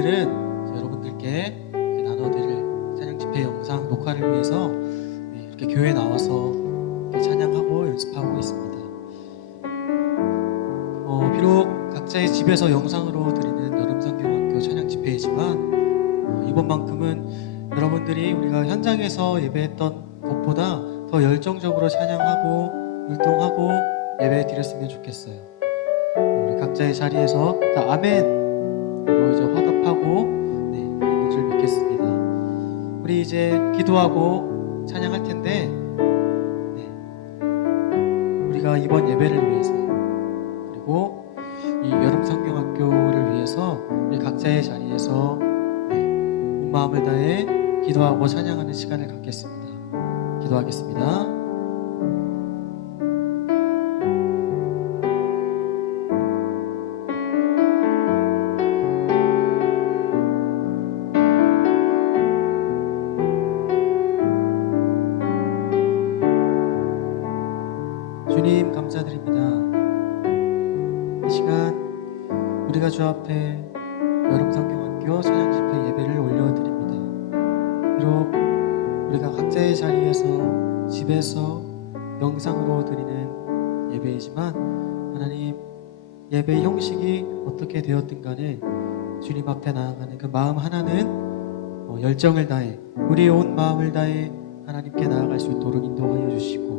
오늘은 여러분들께 나눠드릴 찬양 집회 영상 녹화를 위해서 이렇게 교회에 나와서 이렇게 찬양하고 연습하고 있습니다. 비록 각자의 집에서 영상으로 드리는 여름성경학교 찬양 집회이지만 이번만큼은 여러분들이 우리가 현장에서 예배했던 것보다 더 열정적으로 찬양하고 율동하고 예배 드렸으면 좋겠어요. 우리 각자의 자리에서 다 아멘으로 이제 화답하고 있는 줄 믿겠습니다. 우리 이제 기도하고 찬양할 텐데 우리가 이번 예배를 위해서 그리고 이 여름성경학교를 위해서 우리 각자의 자리에서 온 마음을 다해 기도하고 찬양하는 시간을 갖겠습니다. 기도하겠습니다. 주님 감사드립니다. 이 시간 우리가 주 앞에 여름성경학교 찬양집회 예배를 올려드립니다. 비록 우리가 각자의 자리에서 집에서 영상으로 드리는 예배이지만 하나님 예배의 형식이 어떻게 되었든 간에 주님 앞에 나아가는 그 마음 하나는 열정을 다해 우리의 온 마음을 다해 하나님께 나아갈 수 있도록 인도하여 주시고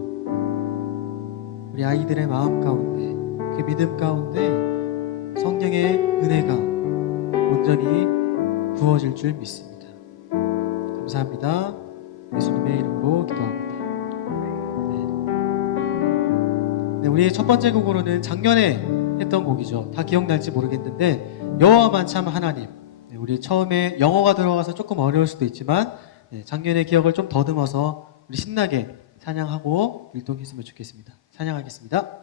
우리 아이들의 마음 가운데 그 믿음 가운데 성령의 은혜가 온전히 부어질 줄 믿습니다. 감사합니다. 예수님의 이름으로 기도합니다. 우리의 첫 번째 곡으로는 작년에 했던 곡이죠. 다 기억날지 모르겠는데 여호와만 참 하나님. 우리 처음에 영어가 들어가서 조금 어려울 수도 있지만 작년의 기억을 좀 더듬어서 우리 신나게 찬양하고 율동했으면 좋겠습니다. 찬양하겠습니다.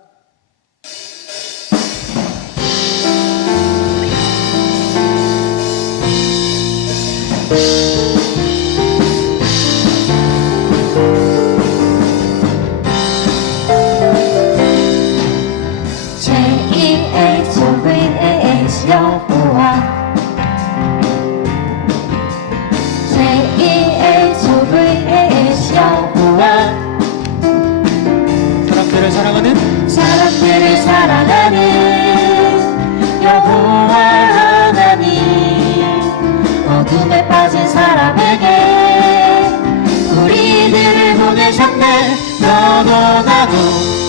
J-E-H-O-V-A-H 여호와 J-E-H-O-V-A-H 여호와 사람들을 사랑하는 여호와 하나님 어둠에 빠진 사람에게 우리들을 보내셨네. 너도 나도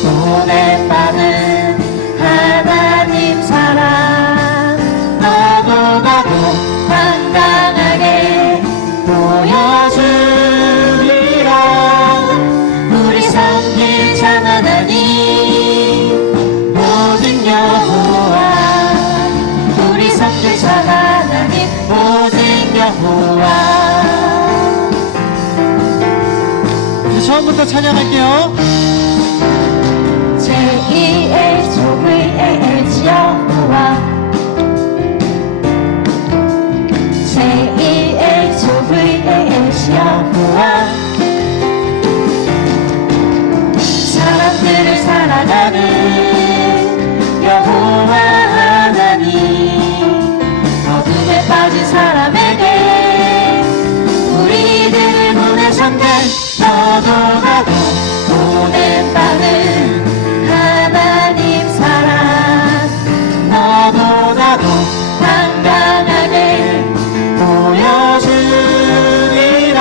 보내받은 하나님 사랑 너도 나도 당당하게 보여주리라. 우리 섬길 참 하나님 오직 여호와 우리 섬길 참 하나님 오직 여호와. 처음부터 찬양할게요. J-E-H-O-V-A-H 여호와 J-E-H-O-V-A-H 여호와 사람들을 사랑하는 여호와 하나님 어둠에 빠진 사람에게 우리들을 보내셨네. 너도 나도 보낸다는 하나님 사랑 너도 나도 당당하게 보여주리라.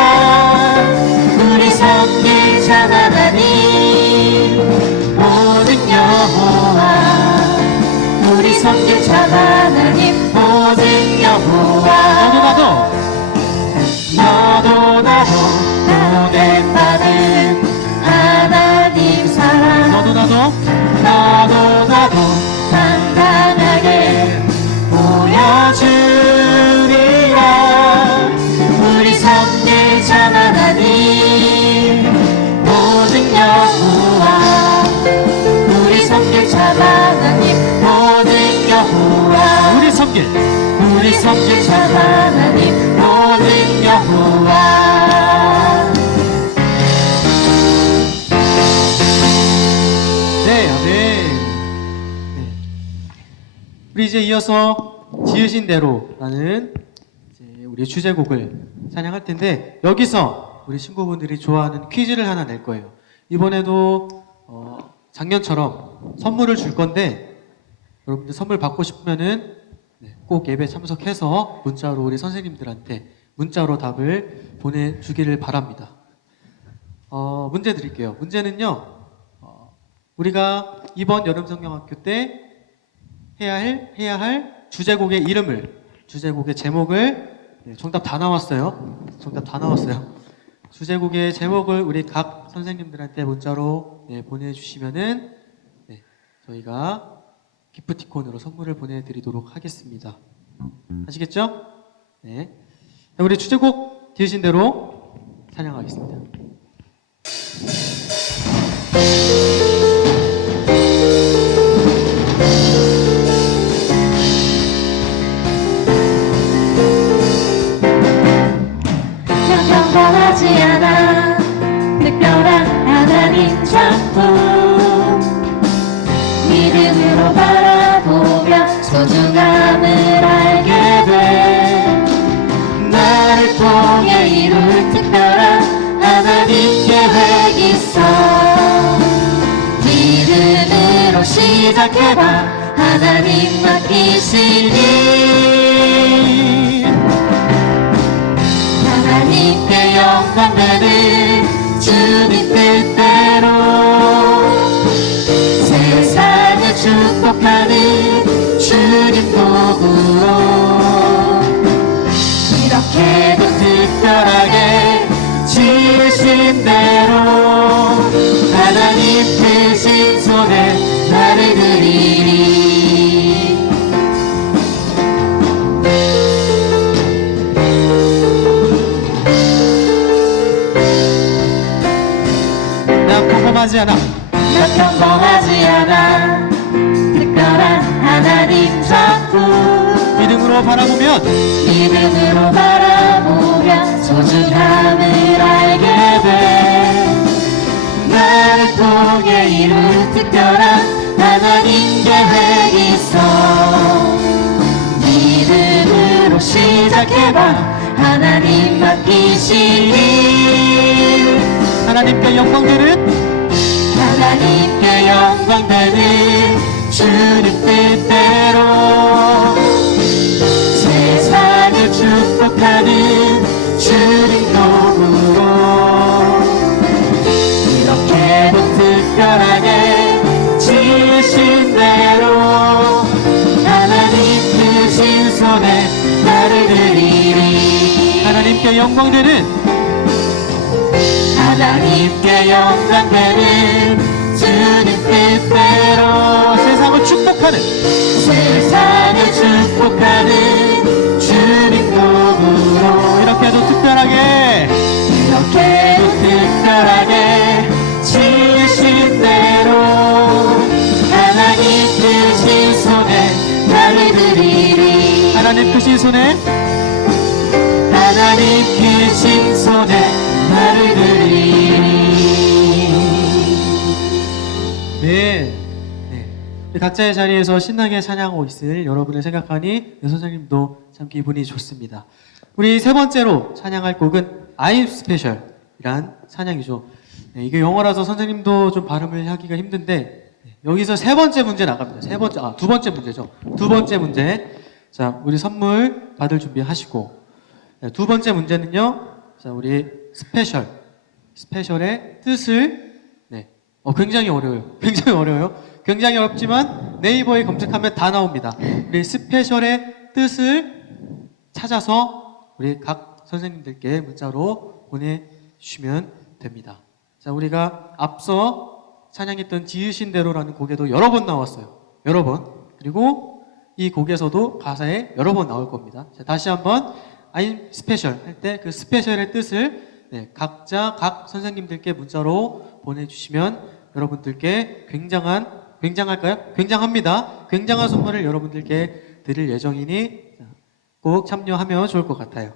우리 섬길 참 하나님 오직 여호와 우리 섬길 참 하나님 오직 여호와. 너도 나도 보낸받은 하나님 사랑 너도 나도 당당하게 보여주리라. 우리 섬길 참 하나님 오직 여호와 우리 섬길 참 하나님 오직 여호와. 우리 섬길 참 하나님 오직 여호와. 아멘. 우리 이제 이어서 지으신 대로라는 우리 주제곡을 찬양할 텐데 여기서 우리 친구분들이 좋아하는 퀴즈를 하나 낼 거예요. 이번에도 작년처럼 선물을 줄 건데 여러분들 선물 받고 싶으면은 꼭 예배 참석해서 문자로 우리 선생님들한테 문자로 답을 보내주기를 바랍니다. 문제 드릴게요. 문제는요, 우리가 이번 여름성경학교 때 해야 할 주제곡의 이름을, 주제곡의 제목을, 정답 다 나왔어요. 정답 다 나왔어요. 주제곡의 제목을 우리 각 선생님들한테 문자로 보내주시면은 저희가 기프티콘으로 선물을 보내드리도록 하겠습니다. 아시겠죠? 네. 우리 주제곡 지으신 대로 찬양하겠습니다. 평범하지 않아 특별한 하나님 작품 믿음으로 바라보며 소중함을 알게 돼 나를 통해 이룰 특별한 하나님 계획 있어 믿음으로 시작해봐 하나님 맡기시니 하나님께 영광 되는 주님 뜻대로 세상을 축복하는 주님 도구로 이렇게도 특별하게 지으신 대로 하나님 크신 손에 나를 드리리 평범하지 않아. 난 평범하지 않아 특별한 하나님 작품 믿음으로 바라보면 소중함을 알게 돼 나를 통해 이룰 특별한 하나님 계획 있어 믿음으로 시작해봐 하나님 맡기시니 하나님께 영광되는 하나님께 영광되는 주님 뜻대로 세상을 축복하는 주님 도구로 이렇게도 특별하게 지으신 대로 하나님 크신 손에 나를 드리리 하나님께 영광되는 하나님께 영광되는 주님 뜻대로 세상을 축복하는 주님 도구로 이렇게도 특별하게 지으신 대로 하나님 크신 손에 나를 드리리 하나님 크신 손에 나를 드리리 네. 각자의 자리에서 신나게 찬양하고 있을 여러분을 생각하니 선생님도 참 기분이 좋습니다. 우리 세 번째로 찬양할 곡은 I'm Special이란 찬양이죠. 이게 영어라서 선생님도 좀 발음을 하기가 힘든데 여기서 세 번째 문제 나갑니다. 두 번째 문제죠. 두 번째 문제. 자, 우리 선물 받을 준비하시고 두 번째 문제는요. 자, 우리 스페셜의 뜻을 굉장히 어려워요. 굉장히 어렵지만 네이버에 검색하면 다 나옵니다. 우리 스페셜의 뜻을 찾아서 우리 각 선생님들께 문자로 보내주시면 됩니다. 자, 우리가 앞서 찬양했던 지으신 대로라는 곡에도 여러 번 나왔어요. 여러 번. 그리고 이 곡에서도 가사에 여러 번 나올 겁니다. 자, 다시 한번 I'm special 할 때 그 스페셜의 뜻을 각자 각 선생님들께 문자로 보내주시면 여러분들께 굉장할까요? 굉장합니다. 굉장한 선물을 여러분들께 드릴 예정이니 꼭 참여하면 좋을 것 같아요.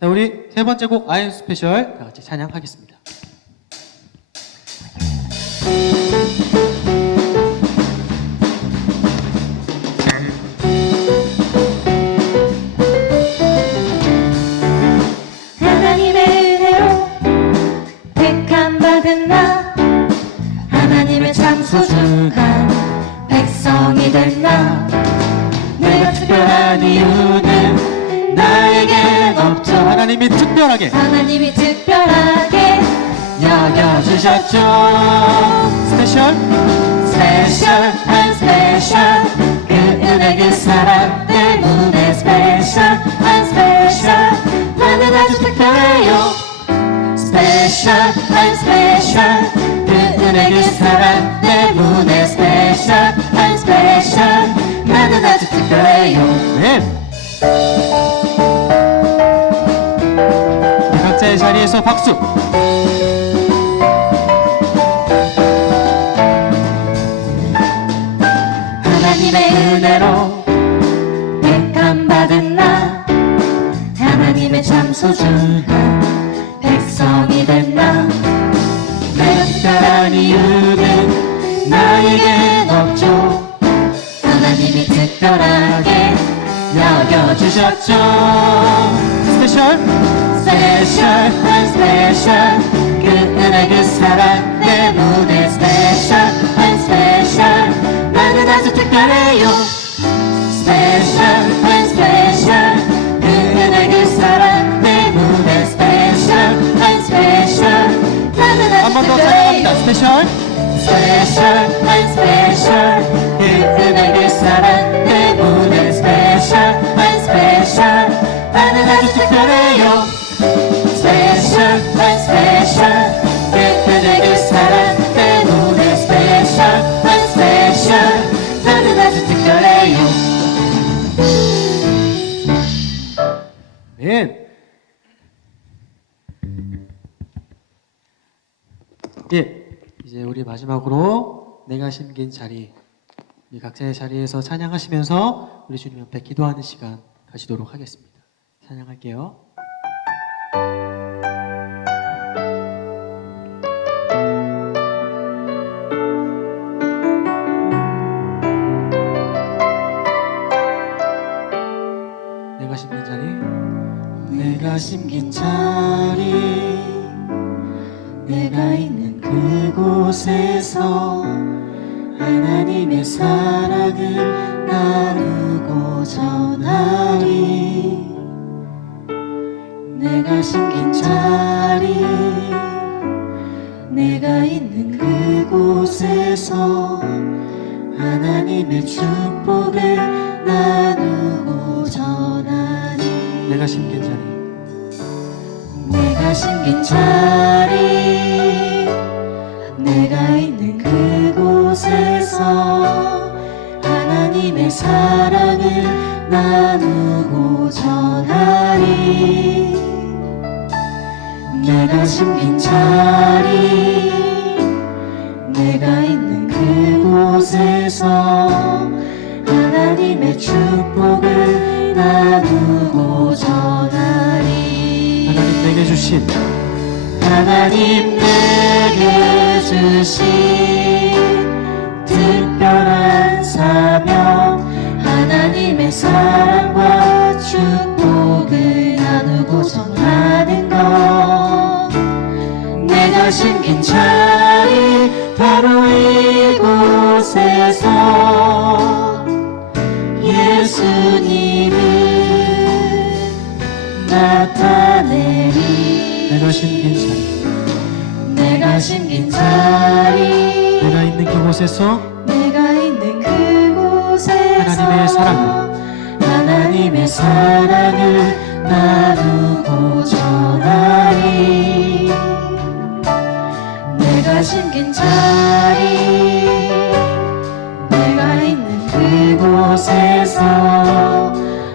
자, 우리 세 번째 곡 I am special 다 같이 찬양하겠습니다. 하나님이 특별하게 여겨주셨죠. 스페셜 Special and special 그 은혜 그 사랑 때문에 Special and special 나는 아주 특별해요. Special and special 그 은혜 그 사랑 때문에 Special and special 나는 아주 특별해요. 네. 각자의 자리에서 박수. 하나님의 은혜로 택함받은 나 하나님의 참 소중한 백성이 된 나 내가 특별한 이유는 나에겐 없죠. 하나님이 특별하게 여겨주셨죠. 스페셜 Special and special 그 은혜 그 사랑 때문에 Special and special 나는 아주 특별해요. Special and special 그 은혜 그 사랑 때문에 Special and special 나는 한 아주 번 더 특별해요. 찬양합니다. 스페셜 Special and special 그 은혜 그 사랑 때문에 Special and special 나는 아주 특별해요. Special and special 그 은혜 그 사랑 때문에 Special and special 나는 아주 특별해요. 네. 예, 이제 우리 마지막으로 내가 심긴 자리, 우리 각자의 자리에서 찬양하시면서 우리 주님 앞에 기도하는 시간 가지도록 하겠습니다. 찬양할게요. 내가 심긴 자리, 내가 심긴 자리 내가 있는 그곳에서 하나님의 사랑을 나누고 전하리. 내가 심긴 자리 내가 있는 그곳에서 하나님의 축복을 나누고 전하리. 내가 심긴 자리, 내가 심긴 자리 내가 있는 그곳에서 하나님의 사랑을 나누고 전하리. 내가 심긴 자리 내가 있는 그곳에서 하나님의 축복을 나누고 전하리. 하나님 내게 주신 하나님 내게 주신 특별한 사명 하나님의 사랑과 축복을 나누고 전하는 것. 내가 심긴 자리 바로 이곳에서 예수님을 나타내리. 내가 심긴 자리, 내가 심긴 자리 내가 있는 그곳에서 내가 있는 그곳에서 하나님의 사랑을 하나님의 사랑을 나누고 전하리. 내가 심긴 자리 내가 있는 그곳에서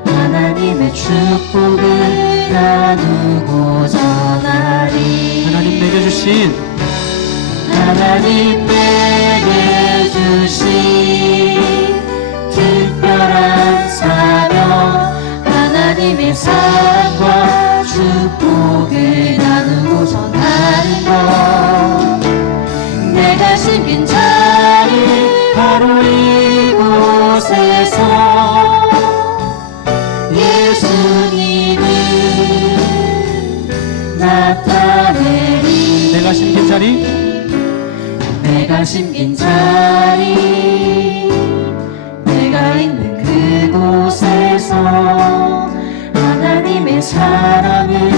하나님의 축복을 나누고 전하리. 하나님 내게 주신 하나님 내게 주신 특별한 사명 하나님의 사랑과 축복을 나누고 전하는 것. 내가 심긴 자리 바로 이곳에서 예수님을 나타내리. 내가 심긴 자리, 내가 심긴 자리 내가 있는 그곳에서 하나님의 사랑을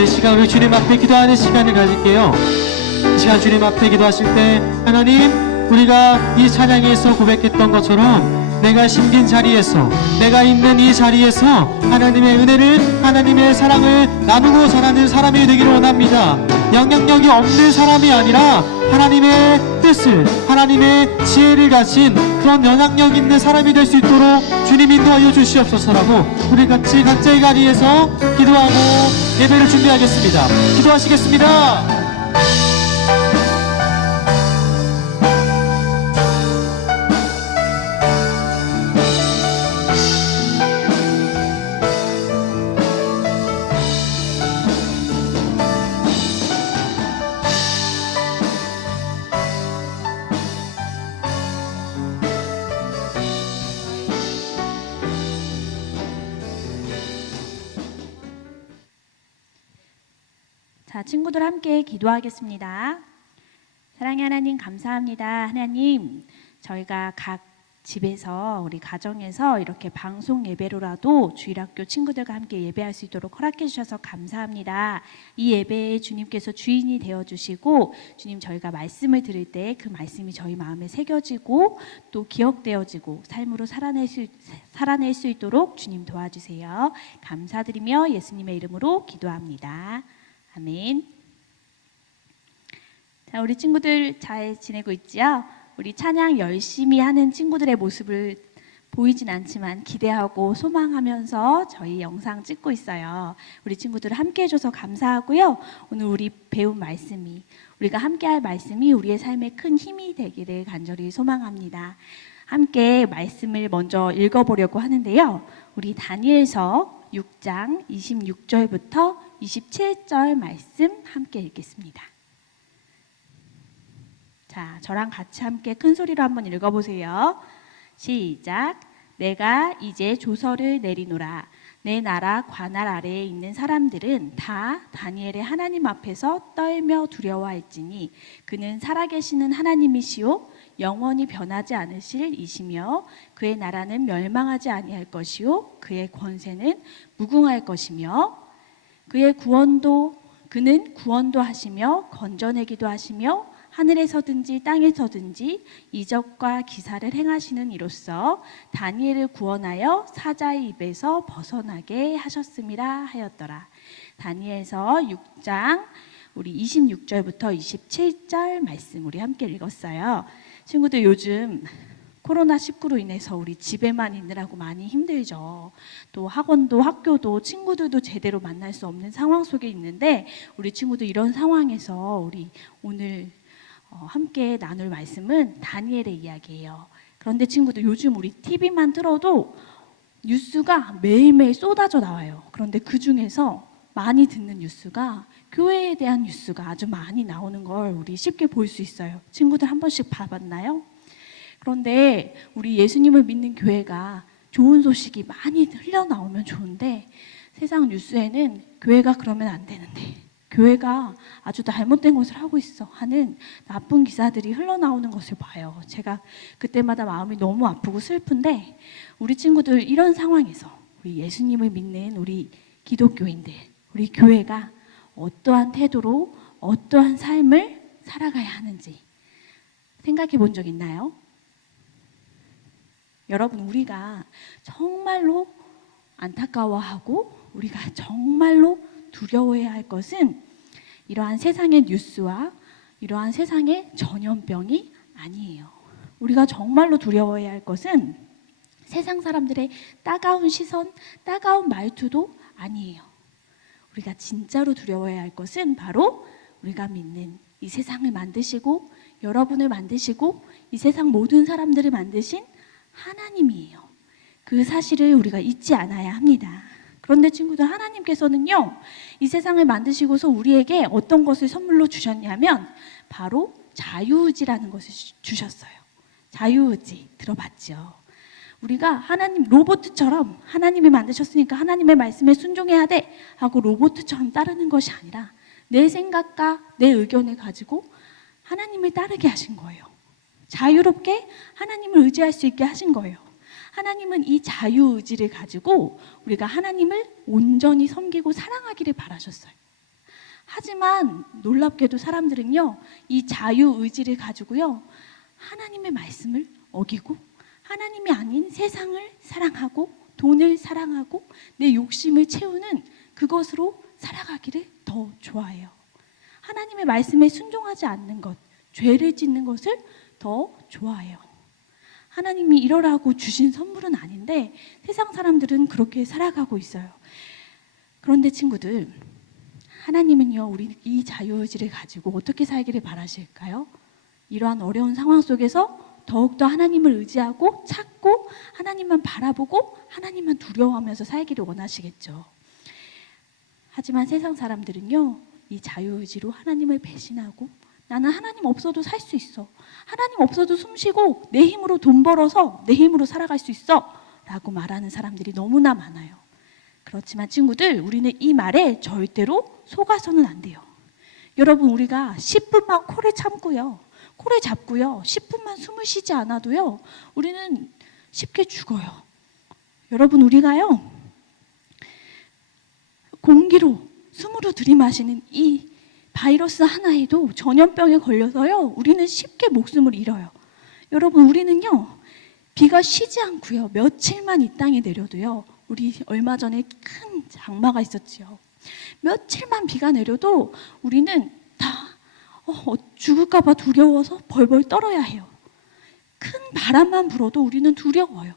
이제 시간 우리 주님 앞에 기도하는 시간을 가질게요. 이 시간 주님 앞에 기도하실 때 하나님, 우리가 이 찬양에서 고백했던 것처럼 내가 심긴 자리에서, 내가 있는 이 자리에서 하나님의 은혜를, 하나님의 사랑을 나누고 전하는 사람이 되기를 원합니다. 영향력이 없는 사람이 아니라 하나님의 뜻을, 하나님의 지혜를 가진 그런 영향력 있는 사람이 될 수 있도록 주님 인도하여 주시옵소서라고 우리 같이 각자의 자리에서 기도하고 예배를 준비하겠습니다. 기도하시겠습니다. 자, 친구들 함께 기도하겠습니다. 사랑의 하나님, 감사합니다. 하나님, 저희가 각 집에서, 우리 가정에서 이렇게 방송 예배로라도 주일학교 친구들과 함께 예배할 수 있도록 허락해 주셔서 감사합니다. 이 예배에 주님께서 주인이 되어주시고, 주님, 저희가 말씀을 들을 때 그 말씀이 저희 마음에 새겨지고 또 기억되어지고 삶으로 살아낼 수 있도록 주님 도와주세요. 감사드리며 예수님의 이름으로 기도합니다. 아멘. 자, 우리 친구들 잘 지내고 있지요? 우리 찬양 열심히 하는 친구들의 모습을 보이진 않지만 기대하고 소망하면서 저희 영상 찍고 있어요. 우리 친구들 함께 해줘서 감사하고요. 오늘 우리 배운 말씀이, 우리가 함께 할 말씀이 우리의 삶에 큰 힘이 되기를 간절히 소망합니다. 함께 말씀을 먼저 읽어보려고 하는데요. 우리 다니엘서 6장 26절부터 27절 말씀 함께 읽겠습니다. 자, 저랑 같이 함께 큰 소리로 한번 읽어보세요. 시작. 내가 이제 조서를 내리노라. 내 나라 관할 아래에 있는 사람들은 다 다니엘의 하나님 앞에서 떨며 두려워할지니 그는 살아계시는 하나님이시오 영원히 변하지 않으실 이시며 그의 나라는 멸망하지 아니할 것이요 그의 권세는 무궁할 것이며 그는 구원도 하시며 건져내기도 하시며 하늘에서든지 땅에서든지 이적과 기사를 행하시는 이로써 다니엘을 구원하여 사자의 입에서 벗어나게 하셨음이라 하였더라. 다니엘서 6장 우리 26절부터 27절 말씀 우리 함께 읽었어요. 친구들, 요즘 코로나19로 인해서 우리 집에만 있느라고 많이 힘들죠. 또 학원도 학교도 친구들도 제대로 만날 수 없는 상황 속에 있는데 우리 친구들 이런 상황에서 우리 오늘 함께 나눌 말씀은 다니엘의 이야기예요. 그런데 친구들, 요즘 우리 TV만 틀어도 뉴스가 매일매일 쏟아져 나와요. 그런데 그 중에서 많이 듣는 뉴스가 교회에 대한 뉴스가 아주 많이 나오는 걸 우리 쉽게 볼 수 있어요. 친구들 한 번씩 봐봤나요? 그런데 우리 예수님을 믿는 교회가 좋은 소식이 많이 흘러나오면 좋은데 세상 뉴스에는 교회가 그러면 안 되는데, 교회가 아주 잘못된 것을 하고 있어 하는 나쁜 기사들이 흘러나오는 것을 봐요. 제가 그때마다 마음이 너무 아프고 슬픈데 우리 친구들 이런 상황에서 우리 예수님을 믿는 우리 기독교인들, 우리 교회가 어떠한 태도로 어떠한 삶을 살아가야 하는지 생각해 본 적 있나요? 여러분, 우리가 정말로 안타까워하고 우리가 정말로 두려워해야 할 것은 이러한 세상의 뉴스와 이러한 세상의 전염병이 아니에요. 우리가 정말로 두려워해야 할 것은 세상 사람들의 따가운 시선, 따가운 말투도 아니에요. 우리가 진짜로 두려워해야 할 것은 바로 우리가 믿는 이 세상을 만드시고 여러분을 만드시고 이 세상 모든 사람들을 만드신 하나님이에요. 그 사실을 우리가 잊지 않아야 합니다. 그런데 친구들, 하나님께서는요, 이 세상을 만드시고서 우리에게 어떤 것을 선물로 주셨냐면 바로 자유의지라는 것을 주셨어요. 자유의지 들어봤죠? 우리가 하나님 로봇처럼 하나님이 만드셨으니까 하나님의 말씀에 순종해야 돼 하고 로봇처럼 따르는 것이 아니라 내 생각과 내 의견을 가지고 하나님을 따르게 하신 거예요. 자유롭게 하나님을 의지할 수 있게 하신 거예요. 하나님은 이 자유의지를 가지고 우리가 하나님을 온전히 섬기고 사랑하기를 바라셨어요. 하지만 놀랍게도 사람들은요, 이 자유의지를 가지고요, 하나님의 말씀을 어기고 하나님이 아닌 세상을 사랑하고 돈을 사랑하고 내 욕심을 채우는 그것으로 살아가기를 더 좋아해요. 하나님의 말씀에 순종하지 않는 것, 죄를 짓는 것을 더 좋아해요. 하나님이 이러라고 주신 선물은 아닌데 세상 사람들은 그렇게 살아가고 있어요. 그런데 친구들, 하나님은요, 우리 이 자유의지를 가지고 어떻게 살기를 바라실까요? 이러한 어려운 상황 속에서 더욱더 하나님을 의지하고 찾고 하나님만 바라보고 하나님만 두려워하면서 살기를 원하시겠죠. 하지만 세상 사람들은요, 이 자유의지로 하나님을 배신하고 나는 하나님 없어도 살 수 있어, 하나님 없어도 숨 쉬고 내 힘으로 돈 벌어서 내 힘으로 살아갈 수 있어 라고 말하는 사람들이 너무나 많아요. 그렇지만 친구들, 우리는 이 말에 절대로 속아서는 안 돼요. 여러분, 우리가 10분만 코를 참고요, 코를 잡고요, 10분만 숨을 쉬지 않아도요, 우리는 쉽게 죽어요. 여러분, 우리가요, 공기로 숨으로 들이마시는 이 바이러스 하나에도 전염병에 걸려서요, 우리는 쉽게 목숨을 잃어요. 여러분, 우리는요, 비가 쉬지 않고요, 며칠만 이 땅에 내려도요, 우리 얼마 전에 큰 장마가 있었지요. 며칠만 비가 내려도 우리는 다 죽을까 봐 두려워서 벌벌 떨어야 해요. 큰 바람만 불어도 우리는 두려워요.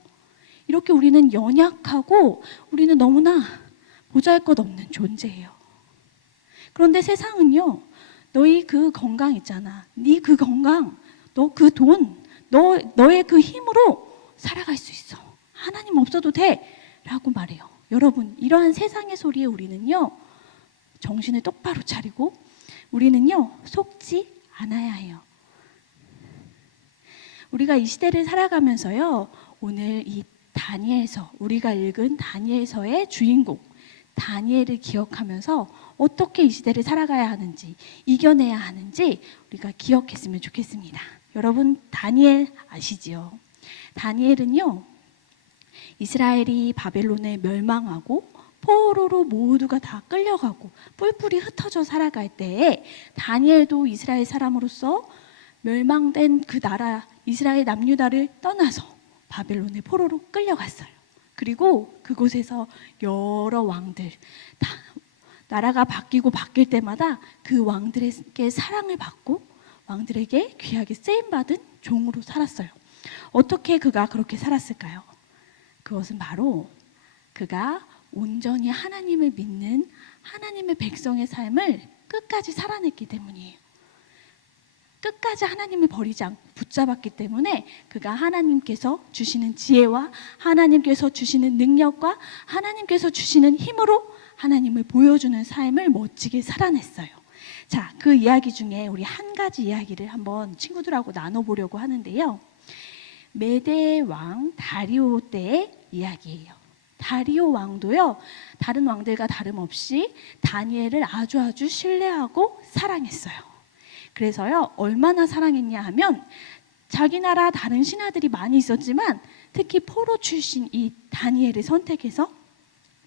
이렇게 우리는 연약하고 우리는 너무나 보잘것없는 존재예요. 그런데 세상은요, 너희 그 건강 있잖아, 네 그 건강, 너 그 돈, 너의 그 힘으로 살아갈 수 있어, 하나님 없어도 돼 라고 말해요. 여러분, 이러한 세상의 소리에 우리는요, 정신을 똑바로 차리고 우리는요, 속지 않아야 해요. 우리가 이 시대를 살아가면서요, 오늘 이 다니엘서, 우리가 읽은 다니엘서의 주인공 다니엘을 기억하면서 어떻게 이 시대를 살아가야 하는지, 이겨내야 하는지 우리가 기억했으면 좋겠습니다. 여러분, 다니엘 아시지요? 다니엘은요, 이스라엘이 바벨론에 멸망하고 포로로 모두가 다 끌려가고 뿔뿔이 흩어져 살아갈 때에 다니엘도 이스라엘 사람으로서 멸망된 그 나라 이스라엘 남유다를 떠나서 바벨론의 포로로 끌려갔어요. 그리고 그곳에서 여러 왕들, 나라가 바뀌고 바뀔 때마다 그 왕들에게 사랑을 받고 왕들에게 귀하게 쓰임받은 종으로 살았어요. 어떻게 그가 그렇게 살았을까요? 그것은 바로 그가 온전히 하나님을 믿는 하나님의 백성의 삶을 끝까지 살아냈기 때문이에요. 끝까지 하나님을 버리지 않고 붙잡았기 때문에 그가 하나님께서 주시는 지혜와 하나님께서 주시는 능력과 하나님께서 주시는 힘으로 하나님을 보여주는 삶을 멋지게 살아냈어요. 자, 그 이야기 중에 우리 한 가지 이야기를 한번 친구들하고 나눠보려고 하는데요. 메대 왕 다리오 때의 이야기예요. 다리오 왕도요, 다른 왕들과 다름없이 다니엘을 아주 신뢰하고 사랑했어요. 그래서요, 얼마나 사랑했냐 하면 자기 나라 다른 신하들이 많이 있었지만 특히 포로 출신 이 다니엘을 선택해서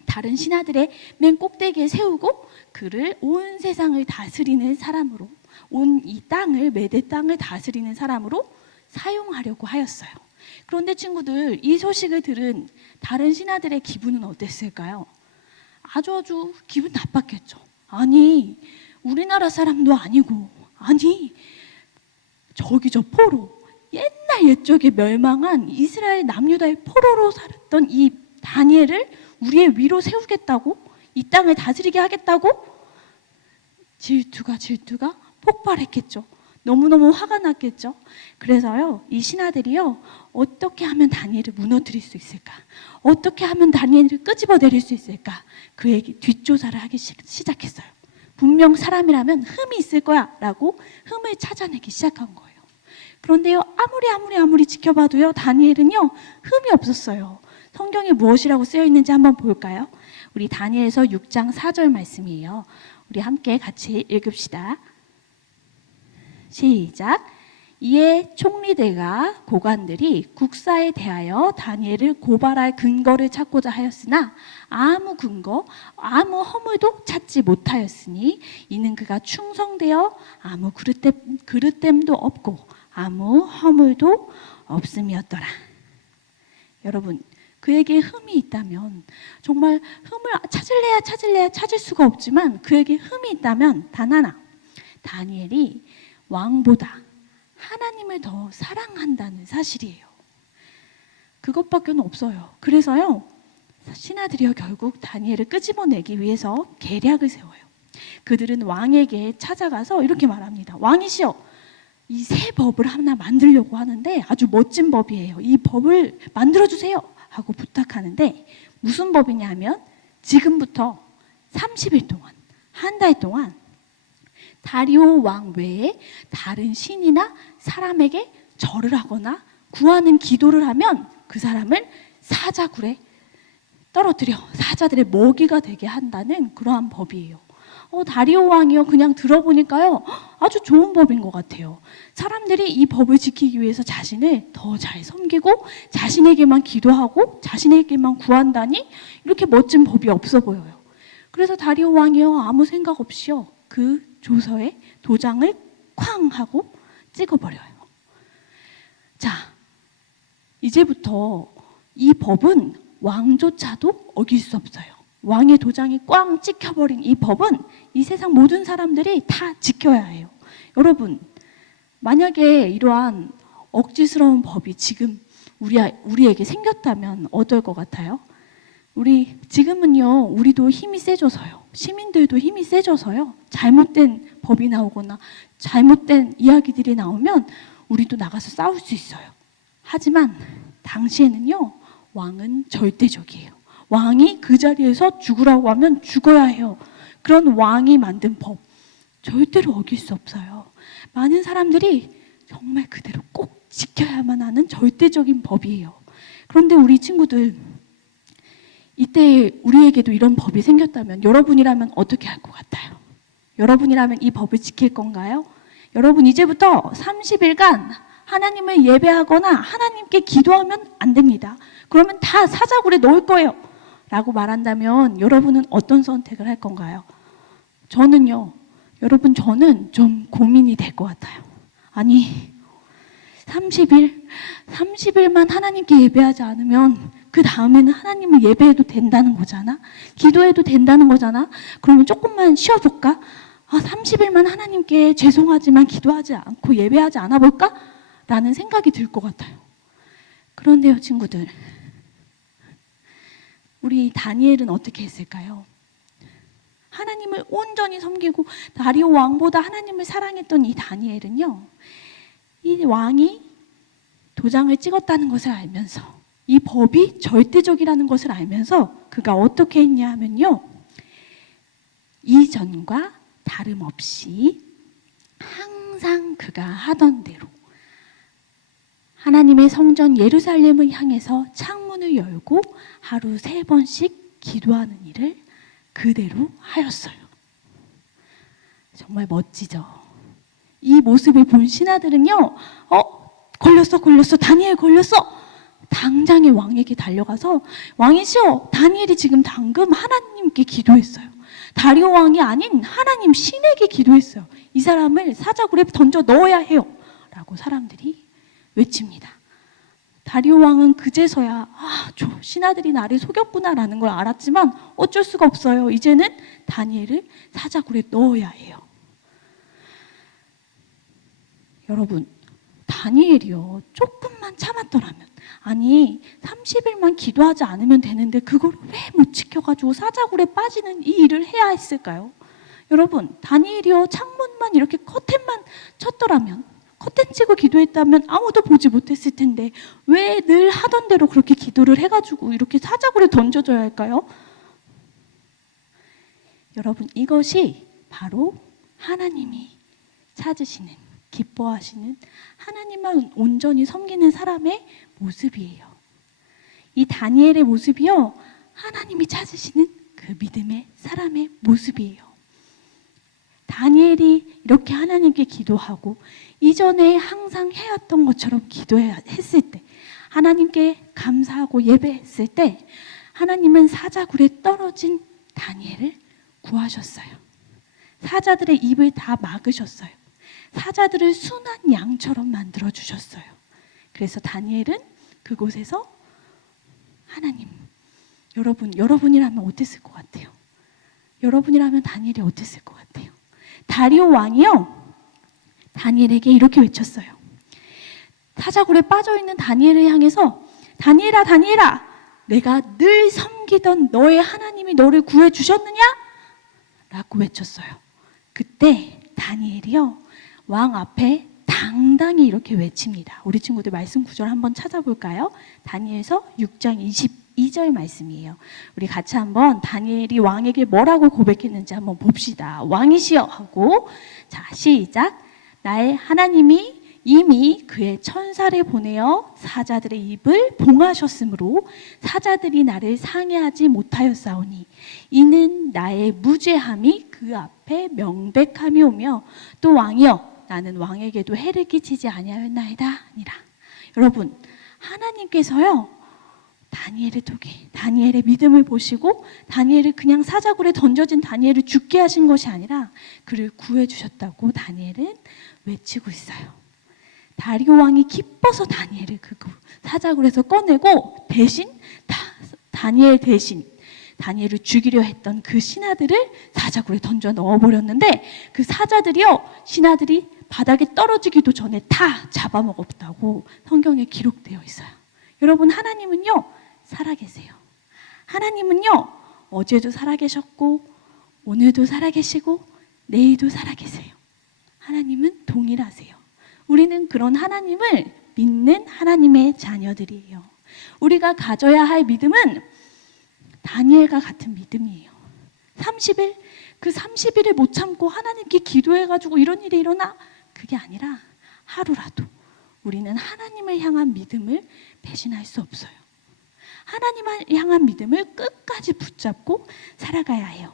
다른 신하들의 맨 꼭대기에 세우고 그를 온 세상을 다스리는 사람으로, 온 이 땅을, 메대 땅을 다스리는 사람으로 사용하려고 하였어요. 그런데 친구들, 이 소식을 들은 다른 신하들의 기분은 어땠을까요? 아주 기분 나빴겠죠. 아니, 우리나라 사람도 아니고, 아니, 저기 저 포로, 옛적에 멸망한 이스라엘 남유다의 포로로 살았던 이 다니엘을 우리의 위로 세우겠다고? 이 땅을 다스리게 하겠다고? 질투가 폭발했겠죠. 너무너무 화가 났겠죠. 그래서요, 이 신하들이요, 어떻게 하면 다니엘을 무너뜨릴 수 있을까? 어떻게 하면 다니엘을 끄집어내릴 수 있을까? 그에게 뒷조사를 하기 시작했어요. 분명 사람이라면 흠이 있을 거야 라고 흠을 찾아내기 시작한 거예요. 그런데요, 아무리 지켜봐도요, 다니엘은요, 흠이 없었어요. 성경에 무엇이라고 쓰여 있는지 한번 볼까요? 우리 다니엘서 6장 4절 말씀이에요. 우리 함께 같이 읽읍시다. 시작. 이에 총리들과 고관들이 국사에 대하여 다니엘을 고발할 근거를 찾고자 하였으나 아무 근거, 아무 허물도 찾지 못하였으니 이는 그가 충성되어 아무 그릇됨도 없고 아무 허물도 없음이었더라. 여러분, 그에게 흠이 있다면, 정말 흠을 찾을래야 찾을 수가 없지만 그에게 흠이 있다면 단 하나, 다니엘이 왕보다 하나님을 더 사랑한다는 사실이에요. 그것밖에 없어요. 그래서요, 신하들이요 결국 다니엘을 끄집어내기 위해서 계략을 세워요. 그들은 왕에게 찾아가서 이렇게 말합니다. 왕이시여, 이 새 법을 하나 만들려고 하는데 아주 멋진 법이에요. 이 법을 만들어주세요 하고 부탁하는데, 무슨 법이냐면 지금부터 30일 동안, 한 달 동안 다리오 왕 외에 다른 신이나 사람에게 절을 하거나 구하는 기도를 하면 그 사람을 사자굴에 떨어뜨려 사자들의 먹이가 되게 한다는 그러한 법이에요. 다리오 왕이요, 그냥 들어보니까요 아주 좋은 법인 것 같아요. 사람들이 이 법을 지키기 위해서 자신을 더 잘 섬기고 자신에게만 기도하고 자신에게만 구한다니 이렇게 멋진 법이 없어 보여요. 그래서 다리오 왕이요 아무 생각 없이요 그 조서에 도장을 쾅 하고 찍어버려요. 자, 이제부터 이 법은 왕조차도 어길 수 없어요. 왕의 도장이 꽝 찍혀버린 이 법은 이 세상 모든 사람들이 다 지켜야 해요. 여러분, 만약에 이러한 억지스러운 법이 지금 우리에게 생겼다면 어떨 것 같아요? 지금은요, 우리도 힘이 세져서요, 시민들도 힘이 세져서요, 잘못된 법이 나오거나 잘못된 이야기들이 나오면 우리도 나가서 싸울 수 있어요. 하지만 당시에는요, 왕은 절대적이에요. 왕이 그 자리에서 죽으라고 하면 죽어야 해요. 그런 왕이 만든 법, 절대로 어길 수 없어요. 많은 사람들이 정말 그대로 꼭 지켜야만 하는 절대적인 법이에요. 그런데 우리 친구들, 이때 우리에게도 이런 법이 생겼다면 여러분이라면 어떻게 할 것 같아요? 여러분이라면 이 법을 지킬 건가요? 여러분, 이제부터 30일간 하나님을 예배하거나 하나님께 기도하면 안 됩니다. 그러면 다 사자굴에 넣을 거예요 라고 말한다면 여러분은 어떤 선택을 할 건가요? 저는요, 여러분, 저는 좀 고민이 될 것 같아요. 아니, 30일만 하나님께 예배하지 않으면 그 다음에는 하나님을 예배해도 된다는 거잖아? 기도해도 된다는 거잖아? 그러면 조금만 쉬어볼까? 30일만 하나님께 죄송하지만 기도하지 않고 예배하지 않아 볼까? 라는 생각이 들 것 같아요. 그런데요, 친구들, 우리 다니엘은 어떻게 했을까요? 하나님을 온전히 섬기고 다리오 왕보다 하나님을 사랑했던 이 다니엘은요, 이 왕이 도장을 찍었다는 것을 알면서, 이 법이 절대적이라는 것을 알면서 그가 어떻게 했냐 하면요, 이전과 다름없이 항상 그가 하던 대로 하나님의 성전 예루살렘을 향해서 창문을 열고 하루 3번씩 기도하는 일을 그대로 하였어요. 정말 멋지죠? 이 모습을 본 신하들은요, 걸렸어, 다니엘 걸렸어! 당장에 왕에게 달려가서, 왕이시여, 다니엘이 지금 방금 하나님께 기도했어요. 다리오 왕이 아닌 하나님 신에게 기도했어요. 이 사람을 사자굴에 던져 넣어야 해요 라고 사람들이 외칩니다. 다리오 왕은 그제서야 저 신하들이 나를 속였구나라는 걸 알았지만 어쩔 수가 없어요. 이제는 다니엘을 사자굴에 넣어야 해요. 여러분, 다니엘이요, 조금만 참았더라면, 아니 30일만 기도하지 않으면 되는데 그걸 왜 못 지켜가지고 사자굴에 빠지는 이 일을 해야 했을까요? 여러분, 다니엘이요, 창문만 이렇게 커튼만 쳤더라면, 커튼 치고 기도했다면 아무도 보지 못했을 텐데 왜 늘 하던 대로 그렇게 기도를 해가지고 이렇게 사자굴에 던져줘야 할까요? 여러분, 이것이 바로 하나님이 찾으시는, 기뻐하시는, 하나님만 온전히 섬기는 사람의 모습이에요. 이 다니엘의 모습이요, 하나님이 찾으시는 그 믿음의 사람의 모습이에요. 다니엘이 이렇게 하나님께 기도하고 이전에 항상 해왔던 것처럼 기도했을 때, 하나님께 감사하고 예배했을 때 하나님은 사자굴에 떨어진 다니엘을 구하셨어요. 사자들의 입을 다 막으셨어요. 사자들을 순한 양처럼 만들어 주셨어요. 그래서 다니엘은 그곳에서 하나님, 여러분이라면 어땠을 것 같아요? 여러분이라면 다니엘이 어땠을 것 같아요? 다리오 왕이요, 다니엘에게 이렇게 외쳤어요. 사자굴에 빠져있는 다니엘을 향해서 다니엘아, 다니엘아, 내가 늘 섬기던 너의 하나님이 너를 구해주셨느냐? 라고 외쳤어요. 그때 다니엘이요, 왕 앞에 당당히 이렇게 외칩니다. 우리 친구들 말씀 구절 한번 찾아볼까요? 다니엘서 6장 22절 말씀이에요. 우리 같이 한번 다니엘이 왕에게 뭐라고 고백했는지 한번 봅시다. 왕이시여 하고, 자, 시작. 나의 하나님이 이미 그의 천사를 보내어 사자들의 입을 봉하셨으므로 사자들이 나를 상해하지 못하였사오니 이는 나의 무죄함이 그 앞에 명백함이 오며 또 왕이여 나는 왕에게도 해를 끼치지 아니하였나이다 아니라. 여러분, 하나님께서요 다니엘의 믿음을 보시고 다니엘을 그냥 사자굴에 던져진 다니엘을 죽게 하신 것이 아니라 그를 구해주셨다고 다니엘은 외치고 있어요. 다리오 왕이 기뻐서 다니엘을 그 사자굴에서 꺼내고 대신 다니엘 대신 다니엘을 죽이려 했던 그 신하들을 사자굴에 던져 넣어버렸는데 그 사자들이요, 신하들이 바닥에 떨어지기도 전에 다 잡아먹었다고 성경에 기록되어 있어요. 여러분, 하나님은요 살아계세요. 하나님은요 어제도 살아계셨고 오늘도 살아계시고 내일도 살아계세요. 하나님은 동일하세요. 우리는 그런 하나님을 믿는 하나님의 자녀들이에요. 우리가 가져야 할 믿음은 다니엘과 같은 믿음이에요. 30일, 그 30일을 못 참고 하나님께 기도해가지고 이런 일이 일어나? 그게 아니라 하루라도 우리는 하나님을 향한 믿음을 배신할 수 없어요. 하나님을 향한 믿음을 끝까지 붙잡고 살아가야 해요.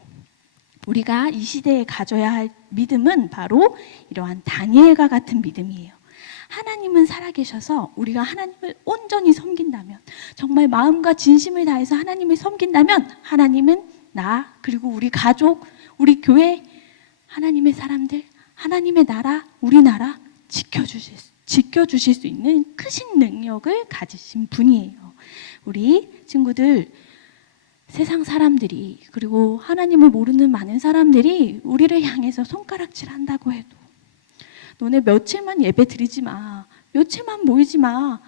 우리가 이 시대에 가져야 할 믿음은 바로 이러한 다니엘과 같은 믿음이에요. 하나님은 살아계셔서 우리가 하나님을 온전히 섬긴다면, 정말 마음과 진심을 다해서 하나님을 섬긴다면 하나님은 나, 그리고 우리 가족, 우리 교회, 하나님의 사람들, 하나님의 나라, 우리나라 지켜주실 수 있는 크신 능력을 가지신 분이에요. 우리 친구들, 세상 사람들이, 그리고 하나님을 모르는 많은 사람들이 우리를 향해서 손가락질 한다고 해도 너네 며칠만 예배 드리지 마, 며칠만 모이지 마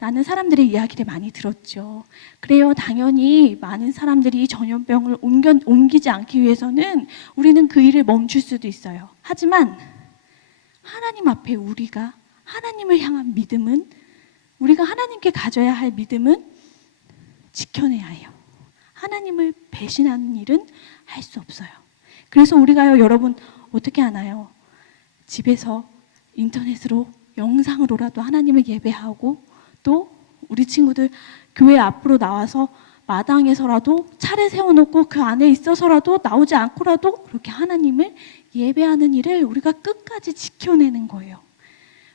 라는 사람들의 이야기를 많이 들었죠. 그래요, 당연히 많은 사람들이 전염병을 옮기지 않기 위해서는 우리는 그 일을 멈출 수도 있어요. 하지만 하나님 앞에 우리가 하나님을 향한 믿음은, 우리가 하나님께 가져야 할 믿음은 지켜내야 해요. 하나님을 배신하는 일은 할 수 없어요. 그래서 우리가요, 여러분 어떻게 하나요? 집에서 인터넷으로 영상으로라도 하나님을 예배하고, 또 우리 친구들 교회 앞으로 나와서 마당에서라도 차를 세워놓고 그 안에 있어서라도 나오지 않고라도 그렇게 하나님을 예배하는 일을 우리가 끝까지 지켜내는 거예요.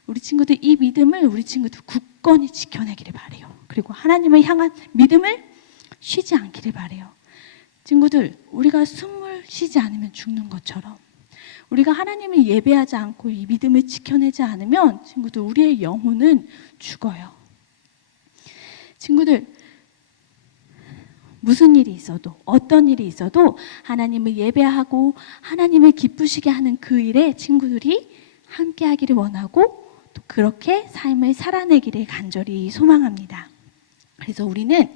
우리 친구들 이 믿음을 우리 친구들 굳건히 지켜내기를 바래요. 그리고 하나님을 향한 믿음을 쉬지 않기를 바래요. 친구들, 우리가 숨을 쉬지 않으면 죽는 것처럼 우리가 하나님을 예배하지 않고 이 믿음을 지켜내지 않으면 친구들 우리의 영혼은 죽어요. 친구들, 무슨 일이 있어도 어떤 일이 있어도 하나님을 예배하고 하나님을 기쁘시게 하는 그 일에 친구들이 함께 하기를 원하고 또 그렇게 삶을 살아내기를 간절히 소망합니다. 그래서 우리는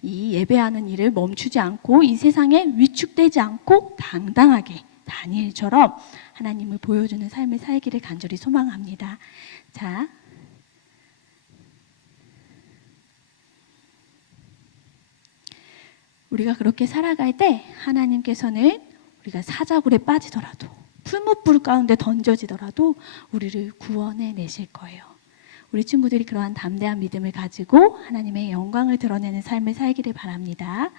이 예배하는 일을 멈추지 않고 이 세상에 위축되지 않고 당당하게 다니엘처럼 하나님을 보여주는 삶을 살기를 간절히 소망합니다. 자, 우리가 그렇게 살아갈 때 하나님께서는 우리가 사자굴에 빠지더라도 풀무불 가운데 던져지더라도 우리를 구원해 내실 거예요. 우리 친구들이 그러한 담대한 믿음을 가지고 하나님의 영광을 드러내는 삶을 살기를 바랍니다.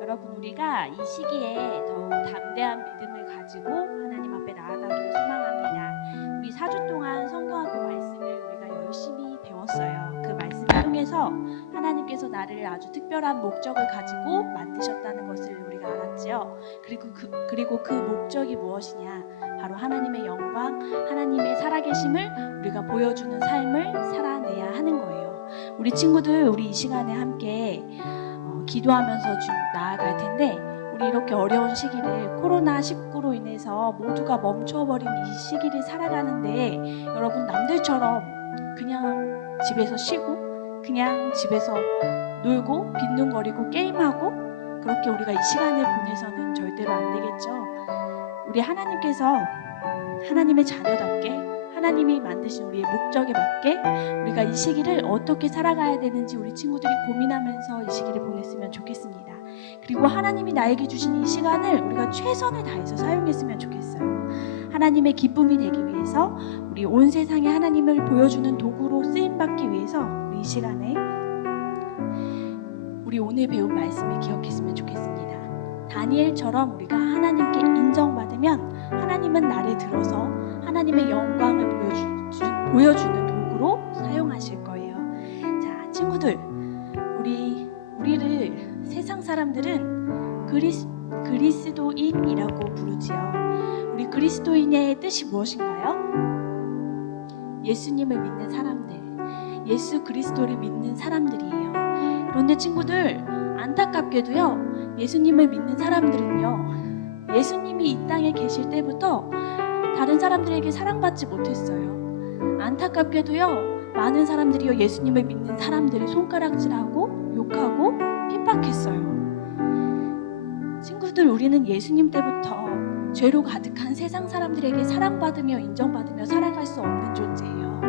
여러분, 우리가 이 시기에 더욱 담대한 믿음을 가지고 하나님 앞에 나아가길 소망합니다. 우리 4주 동안 성경학교 말씀을 우리가 열심히 배웠어요. 그 말씀을 통해서 하나님께서 나를 아주 특별한 목적을 가지고 만드셨다는 것을 우리가 알았지요. 그리고 그 목적이 무엇이냐? 바로 하나님의 영광, 하나님의 살아계심을 우리가 보여주는 삶을 살아내야 하는 거예요. 우리 친구들, 우리 이 시간에 함께 기도하면서 나아갈 텐데, 우리 이렇게 어려운 시기를 코로나19로 인해서 모두가 멈춰버린 이 시기를 살아가는데, 여러분 남들처럼 그냥 집에서 쉬고 그냥 집에서 놀고 빈둥거리고 게임하고 그렇게 우리가 이 시간을 보내서는 절대로 안 되겠죠. 우리 하나님께서 하나님의 자녀답게 하나님이 만드신 우리의 목적에 맞게 우리가 이 시기를 어떻게 살아가야 되는지 우리 친구들이 고민하면서 이 시기를 보냈으면 좋겠습니다. 그리고 하나님이 나에게 주신 이 시간을 우리가 최선을 다해서 사용했으면 좋겠어요. 하나님의 기쁨이 되기 위해서, 우리 온 세상에 하나님을 보여주는 도구로 쓰임받기 위해서 우리 이 시간에 우리 오늘 배운 말씀을 기억했으면 좋겠습니다. 다니엘처럼 우리가 하나님께 인정받으면 하나님은 나를 들어서 하나님의 영광을 보여주는 도구로 사용하실 거예요. 자, 친구들, 우리를 세상 사람들은 그리스도인이라고 부르지요. 우리 그리스도인의 뜻이 무엇인가요? 예수님을 믿는 사람들, 예수 그리스도를 믿는 사람들이에요. 그런데 친구들, 안타깝게도요, 예수님을 믿는 사람들은요, 예수님이 이 땅에 계실 때부터 다른 사람들에게 사랑받지 못했어요. 안타깝게도요, 많은 사람들이요, 예수님을 믿는 사람들을 손가락질하고 욕하고 핍박했어요. 친구들, 우리는 예수님 때부터 죄로 가득한 세상 사람들에게 사랑받으며 인정받으며 살아갈 수 없는 존재예요.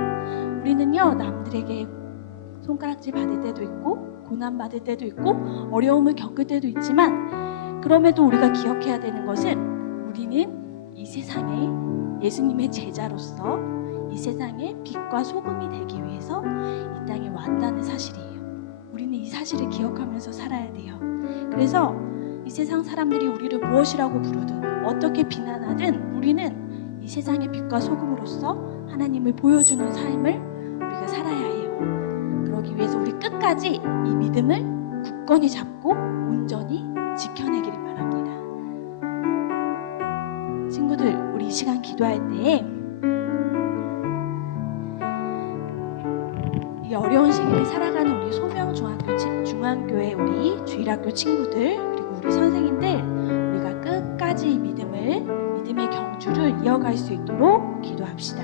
우리는요, 남들에게 손가락질 받을 때도 있고 고난 받을 때도 있고 어려움을 겪을 때도 있지만, 그럼에도 우리가 기억해야 되는 것은 우리는 이 세상에 예수님의 제자로서 이 세상의 빛과 소금이 되기 위해서 이 땅에 왔다는 사실이에요. 우리는 이 사실을 기억하면서 살아야 돼요. 그래서 이 세상 사람들이 우리를 무엇이라고 부르든 어떻게 비난하든 우리는 이 세상의 빛과 소금으로서 하나님을 보여주는 삶을 우리가 살아야 해요. 그러기 위해서 우리 끝까지 이 믿음을 굳건히 잡고 온전히 지켜내기를 바랍니다. 친구들, 우리 이 시간 기도할 때 이 어려운 시기를 살아가는 우리 소명중앙교회 우리 주일학교 친구들, 그리고 우리 선생님들, 우리가 끝까지 이 믿음의 경주를 이어갈 수 있도록 기도합시다.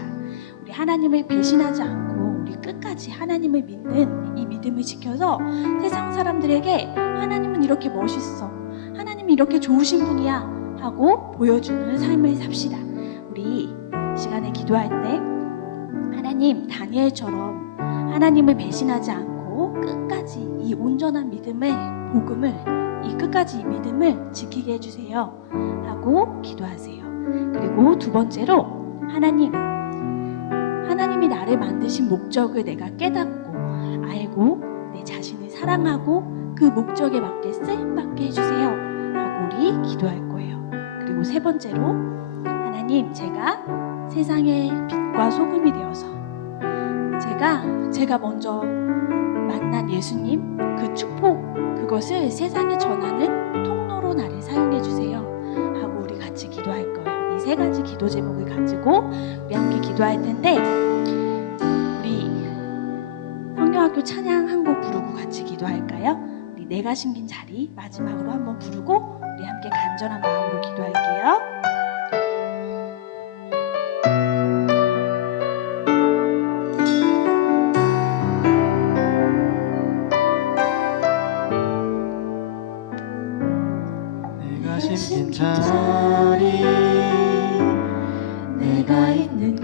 우리 하나님을 배신하지 않고 우리 끝까지 하나님을 믿는 이 믿음을 지켜서 세상 사람들에게 하나님은 이렇게 멋있어, 하나님이 이렇게 좋으신 분이야 하고 보여주는 삶을 삽시다. 우리 시간에 기도할 때 하나님, 다니엘처럼 하나님을 배신하지 않고 끝까지 이 온전한 복음을 끝까지 이 믿음을 지키게 해주세요 하고 기도하세요. 그리고 두 번째로, 하나님이 나를 만드신 목적을 내가 깨닫고 알고 내 자신을 사랑하고 그 목적에 맞게 쓰임받게 해주세요 하고 우리 기도할 거예요. 그리고 세 번째로, 하나님, 제가 세상의 빛과 소금이 되어서 제가 먼저 만난 예수님, 그 축복, 그것을 세상에 전하는 통로로 나를 사용해 주세요 하고 우리 같이 기도할 거예요. 이 세 가지 기도 제목을 가지고 우리 함께 기도할 텐데, 우리 성경학교 찬양 한 곡 부르고 같이 기도할까요? 우리 내가 심긴 자리 마지막으로 한번 부르고 우리 함께 간절한 마음으로 기도할게요. 심긴 자리, 내가 있는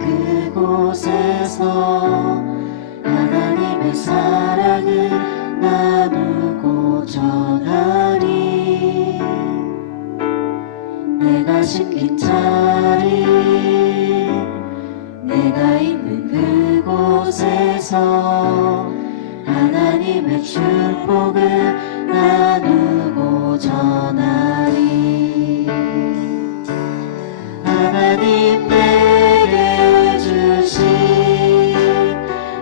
그곳에서 하나님의 사랑을 나누고 전하리. 내가 심긴 자리, 내가 있는 그곳에서 하나님의 축복을 나누고 전하리. 하나님 내게 주신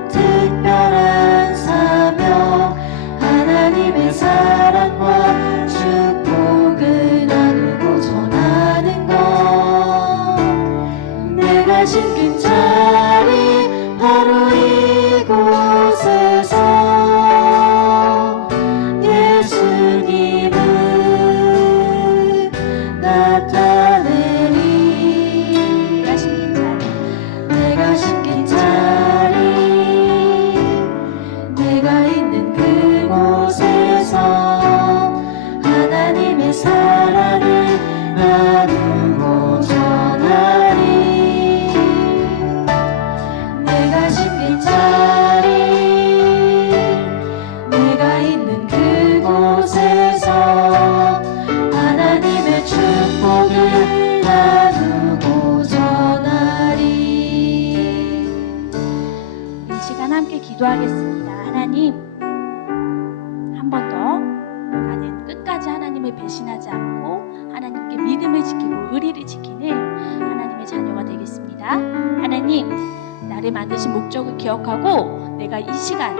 특별한 사명, 하나님의 사랑과 축복을 나누고 전하는 것. 내가 심긴 자리 바로 이곳에서 예수님을 나타내리. 내가 심긴 자리, 내가 있는 그곳에서 하나님의 사랑을 나누고 전하리. 내가 심긴 자리, 내가 있는 그곳에서 하나님의 축복을 나누고 전하리. 이 시간 함께 기도하겠습니다. 하나님, 한 번 더 나는 끝까지 하나님을 배신하지 않고 하나님께 믿음을 지키고 의리를 지키는 하나님의 자녀가 되겠습니다. 하나님, 나를 만드신 목적을 기억하고 내가 이 시간,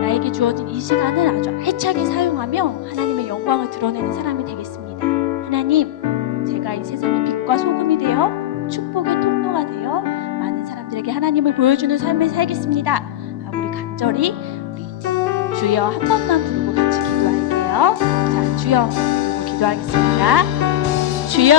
나에게 주어진 이 시간을 아주 알차게 사용하며 하나님의 영광을 드러내는 사람이 되겠습니다. 하나님, 제가 이 세상의 빛과 소금이 되어 축복의 통로가 되어 많은 사람들에게 하나님을 보여주는 삶을 살겠습니다 하고 우리 간절히 우리 주여 한 번만 부르고 같이 기도할게요. 자, 주여 부르고 기도하겠습니다. 주여.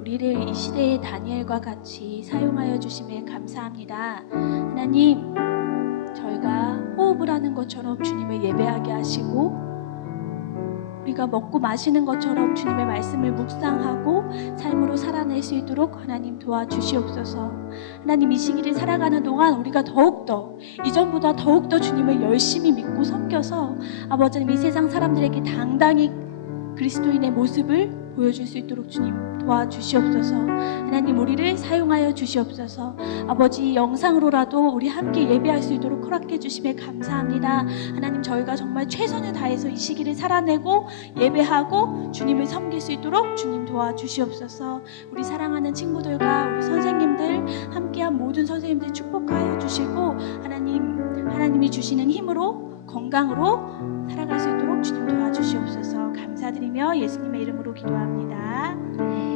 우리를 이 시대의 다니엘과 같이 사용하여 주심에 감사합니다. 하나님, 저희가 호흡을 하는 것처럼 주님을 예배하게 하시고 우리가 먹고 마시는 것처럼 주님의 말씀을 묵상하고 삶으로 살아낼 수 있도록 하나님 도와주시옵소서. 하나님, 이 시기를 살아가는 동안 우리가 더욱더 이전보다 더욱더 주님을 열심히 믿고 섬겨서 아버지님, 이 세상 사람들에게 당당히 그리스도인의 모습을 보여줄 수 있도록 주님 도와주시옵소서. 하나님, 우리를 사용하여 주시옵소서. 아버지, 영상으로라도 우리 함께 예배할 수 있도록 허락해 주심에 감사합니다. 하나님, 저희가 정말 최선을 다해서 이 시기를 살아내고 예배하고 주님을 섬길 수 있도록 주님 도와주시옵소서. 우리 사랑하는 친구들과 우리 선생님들, 함께한 모든 선생님들 축복하여 주시고 하나님이 주시는 힘으로 건강으로 살아갈 수 있도록 주님 도와주시옵소서. 감사드리며 예수님의 이름으로 기도합니다. 아멘.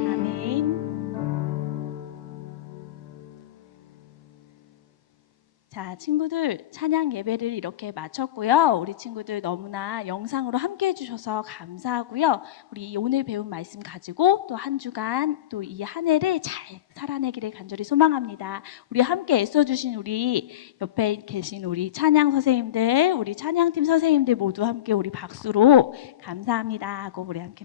자, 친구들, 찬양 예배를 이렇게 마쳤고요. 우리 친구들 너무나 영상으로 함께 해주셔서 감사하고요. 우리 오늘 배운 말씀 가지고 또 한 주간 또 이 한 해를 잘 살아내기를 간절히 소망합니다. 우리 함께 애써주신 우리 옆에 계신 우리 찬양 선생님들, 우리 찬양팀 선생님들 모두 함께 우리 박수로 감사합니다 하고 우리 함께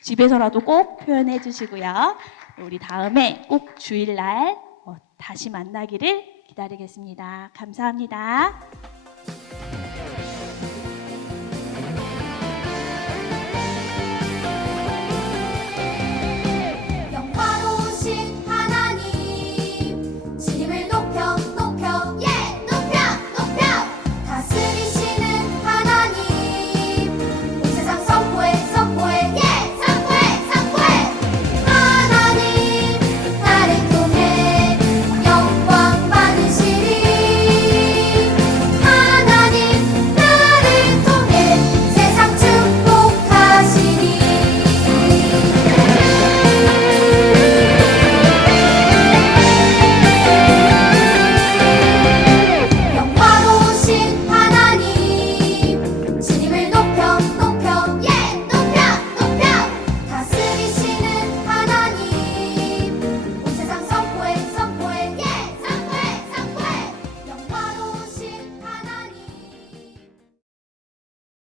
집에서라도 꼭 표현해 주시고요. 우리 다음에 꼭 주일날 다시 만나기를 기다리겠습니다. 감사합니다.